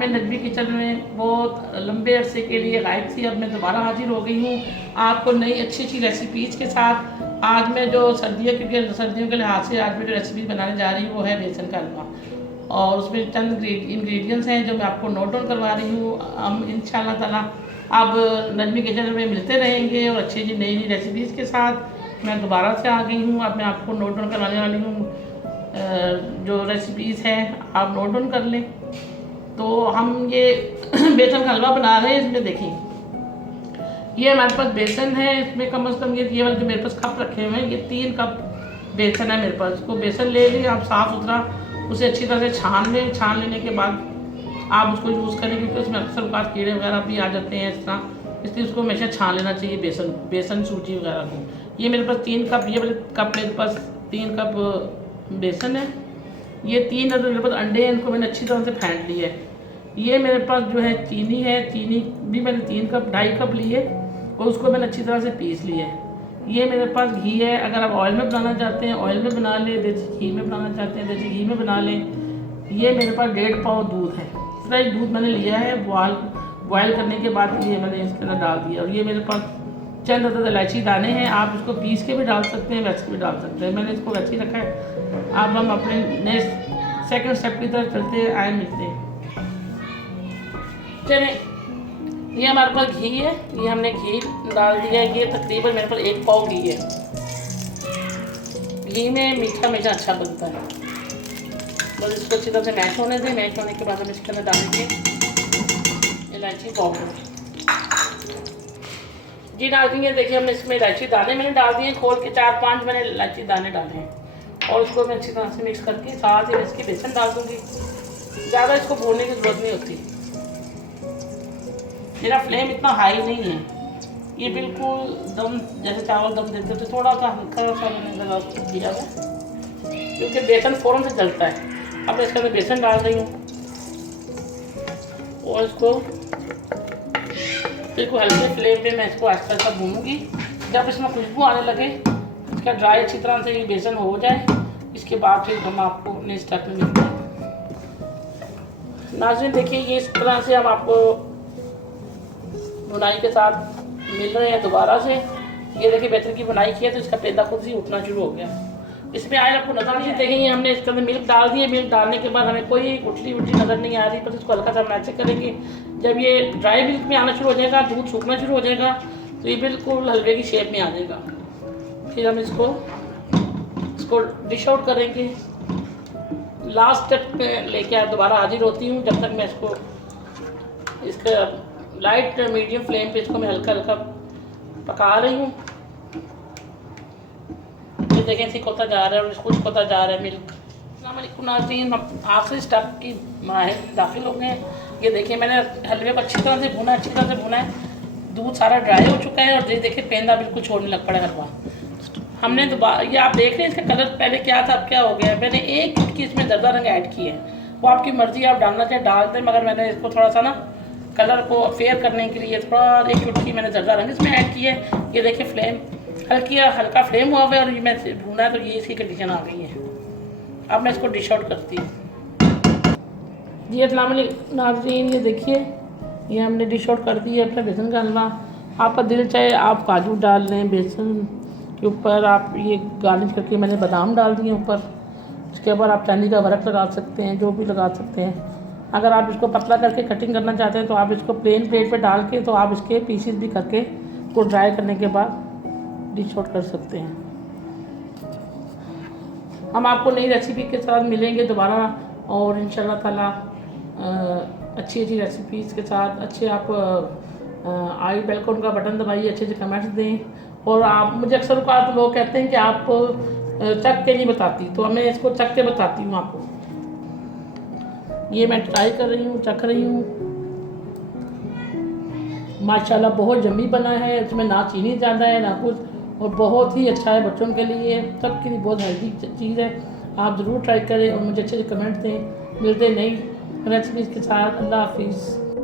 मैं नजमी किचन में बहुत लंबे अरसे के लिए गायब थी। अब मैं दोबारा हाजिर हो गई हूँ आपको नई अच्छी अच्छी रेसिपीज़ के साथ। आज मैं जो सर्दियों के लिहाज से आज मैं जो रेसिपी बनाने जा रही हूँ वो है बेसन का हलवा, और उसमें चंद इंग्रेडिएंट्स हैं जो मैं आपको नोट डाउन करवा रही हूँ। हम इंशाल्लाह ताला अब नजमी किचन में मिलते रहेंगे और अच्छी अच्छी नई नई रेसिपीज़ के साथ मैं दोबारा से आ गई हूँ। अब मैं आपको नोट डाउन करवाने वाली हूँ जो रेसिपीज़ हैं, आप नोट डाउन कर लें। तो हम ये बेसन का हलवा बना रहे हैं। इसमें देखिए ये हमारे पास बेसन है, इसमें कम से कम ये वाले जो मेरे पास कप रखे हुए हैं ये 3 कप बेसन है मेरे पास। इसको बेसन ले लिया आप साफ़ सुथरा, उसे अच्छी तरह से छान लें। छान लेने के बाद आप उसको यूज़ करें, क्योंकि उसमें अक्सर बात कीड़े वगैरह भी आ जाते हैं इस तरह, इसलिए उसको हमेशा छान लेना चाहिए बेसन सूजी वगैरह को। ये मेरे पास 3 कप, ये वाले कप मेरे पास 3 कप बेसन है। ये 3 मेरे पास अंडे हैं, इनको मैंने अच्छी तरह से फेंट लिया है। ये मेरे पास जो है चीनी है, चीनी भी मैंने 3 कप 2.5 कप लिए और उसको मैंने अच्छी तरह से पीस लिया है। ये मेरे पास घी है, अगर आप ऑयल में बनाना चाहते हैं ऑयल में बना लें, देसी घी में बनाना चाहते हैं देसी घी में बना लें। ये मेरे पास 1.5 पाव दूध है, फ्रेश दूध मैंने लिया है। बॉयल करने के बाद ये मैंने इसके अंदर डाल दिया। और ये मेरे पास चंद अदद इलायची दाने हैं, आप इसको पीस के भी डाल सकते हैं, वैसे भी डाल सकते हैं। मैंने इसको वैसे ही रखा है। अब हम अपने नेक्स्ट सेकंड स्टेप की तरफ चलते हैं, आए मिलते हैं। चलें, ये हमारे पास घी है, ये हमने घी डाल दिया है। ये तकरीबन मेरे पास 1 पाव घी है। घी में मीठा मीठा अच्छा बनता है। बस इसको अच्छी तरह से मैश होने दें। मैश होने के बाद हम इसके अंदर डालेंगे इलायची पाउडर। जी डाल देंगे। देखिए हमने इसमें इलायची दाने मैंने डाल दिए, खोल के 4-5 मैंने इलायची दाने डाले हैं। और उसको मैं अच्छी तरह से मिक्स करके साथ ही मैं इसकी बेसन डाल दूँगी। ज़्यादा इसको भूनने की ज़रूरत नहीं होती। मेरा फ्लेम इतना हाई नहीं है, ये बिल्कुल दम जैसे चावल दम देते थे, थोड़ा सा हल्का सा मैंने लगा दिया है, क्योंकि बेसन फ़ौरन से जलता है। अब मैं इसके अंदर बेसन डाल रही हूँ और इसको बिल्कुल हल्के फ्लेम पे मैं इसको आहिस्ता आहिस्ता भूनूंगी। जब इसमें खुशबू आने लगे, इसका ड्राई अच्छी तरह से ये बेसन हो जाए, इसके बाद फिर हम आपको नेक्स्ट स्टेप में मिलते हैं। नाज़रीन देखिए ये इस तरह से हम आपको बुनाई के साथ मिल रहे हैं दोबारा से। ये देखिए बेसन की बुनाई की है तो इसका पेंदा खुद ही उठना शुरू हो गया। इसमें आए आपको नजर नहीं देखेंगे, हमने इसके अंदर मिल्क डाल दिए। मिल्क डालने के बाद हमें कोई उठली नज़र नहीं आ रही, बस इसको हल्का सा मैच करेंगे। जब ये ड्राई मिल्क में आना शुरू हो जाएगा, दूध सूखना शुरू हो जाएगा, तो ये बिल्कुल हलवे की शेप में आ जाएगा। फिर हम इसको डिश आउट करेंगे। लास्ट स्टेप पे लेके आप दोबारा हाजिर होती हूँ। जब तक मैं इसका लाइट मीडियम फ्लेम पे इसको मैं हल्का हल्का पका रही हूँ। ये देखें ठीक होता जा रहा है और खुश्क होता जा रहा है मिल्क। अस्सलाम वालेकुम नाज़रीन, हम आखिरी स्टेप की माहिर दाखिल हो गए हैं। ये देखिए मैंने हलवे को अच्छी तरह से भुना है। दूध सारा ड्राई हो चुका है और ये देखिए पेंदा बिल्कुल छोड़ने लग पड़ा हलवा। हमने दोबारा ये आप देख रहे हैं इसका कलर पहले क्या था अब क्या हो गया है। मैंने 1 चुटकी इसमें ज़र्दा रंग ऐड की है, वो आपकी मर्ज़ी, आप डालना चाहे डाल दें, मगर मैंने इसको थोड़ा सा ना कलर को फेयर करने के लिए थोड़ा 1 चुटकी मैंने ज़र्दा रंग इसमें ऐड की है। ये देखिए फ्लेम हल्का फ्लेम हुआ हुआ है और ये मैं भूना है तो ये इसकी कंडीशन आ गई है। अब मैं इसको डिश आउट करती हूँ। जी अस्सलाम वालेकुम नाज़रीन, ये देखिए ये हमने डिश आउट कर दी है अपना बेसन का हलवा। आपका दिल चाहे आप काजू डाल लें बेसन के ऊपर, आप ये गार्निश करके मैंने बादाम डाल दिए ऊपर। उसके बाद आप चांदी का वर्क लगा सकते हैं, जो भी लगा सकते हैं। अगर आप इसको पतला करके कटिंग करना चाहते हैं तो आप इसको प्लेन प्लेट पे डाल के तो आप इसके पीसेस भी करके को ड्राई करने के बाद डिश आउट कर सकते हैं। हम आपको नई रेसिपी के साथ मिलेंगे दोबारा और इंशाल्लाह ताला अच्छी अच्छी रेसिपीज़ के साथ। अच्छे आप आई बेल आइकन का बटन दबाइए, अच्छे अच्छे कमेंट्स दें। और आप मुझे अक्सर लोग कहते हैं कि आप चख के नहीं बताती, तो मैं इसको चख के बताती हूँ आपको। ये मैं ट्राई कर रही हूँ, चख रही हूँ। माशाल्लाह बहुत जमी बना है, इसमें ना चीनी ज़्यादा है ना कुछ, और बहुत ही अच्छा है बच्चों के लिए, सबके लिए बहुत हेल्दी चीज़ है। आप ज़रूर ट्राई करें और मुझे अच्छे कमेंट दें। मिलते नई रेसिपीज़ के साथ। अल्लाह हाफिज़।